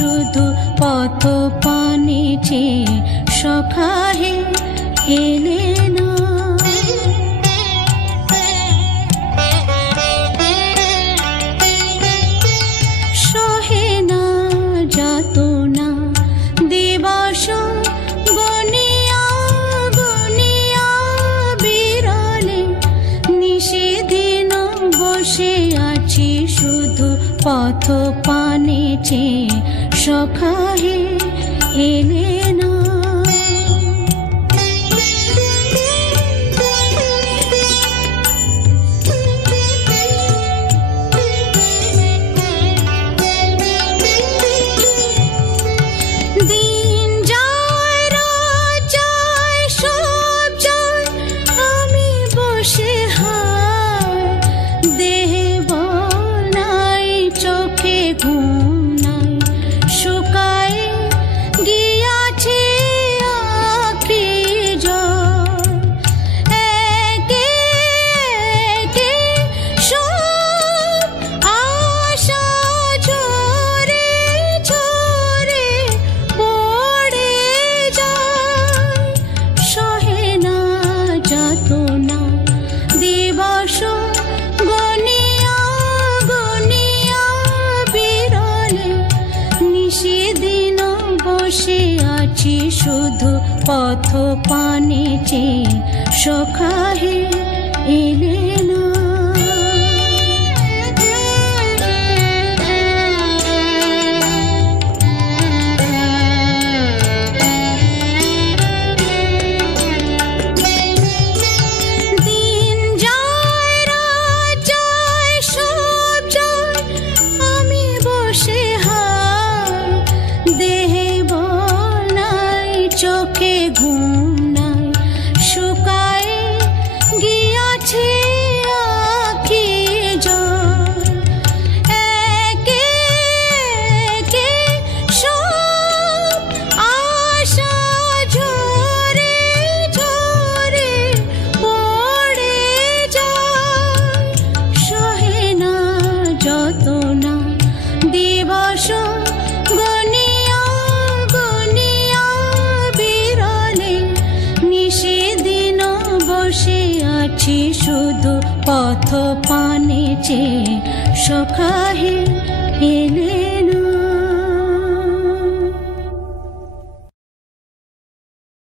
শুধু পথ পানে চেয়ে সখা হে এলে না। সহে না যাতনা দিবস গনিয়া গনিয়া বিরলে, নিষেদিন বসে আছি শুধু পথ পানে চেয়ে সখা হে এলে না। শুধু পথ পানে চেয়ে সখা হে এলে না। দিন যায় রাত যায় সব যায়, আমি বসে হায় দেহে চোখে ঘুম নাই, শুকায় গিয়াছে আখি জল। একে একে সব আশা ঝরে ঝরে পড়ে যায়। সহে না যতনা দিবস গনিয়া গনিয়া বিরলে, নিষেদিন বসে আছি শুধু পথ পানে চেয়ে সখা হে এলে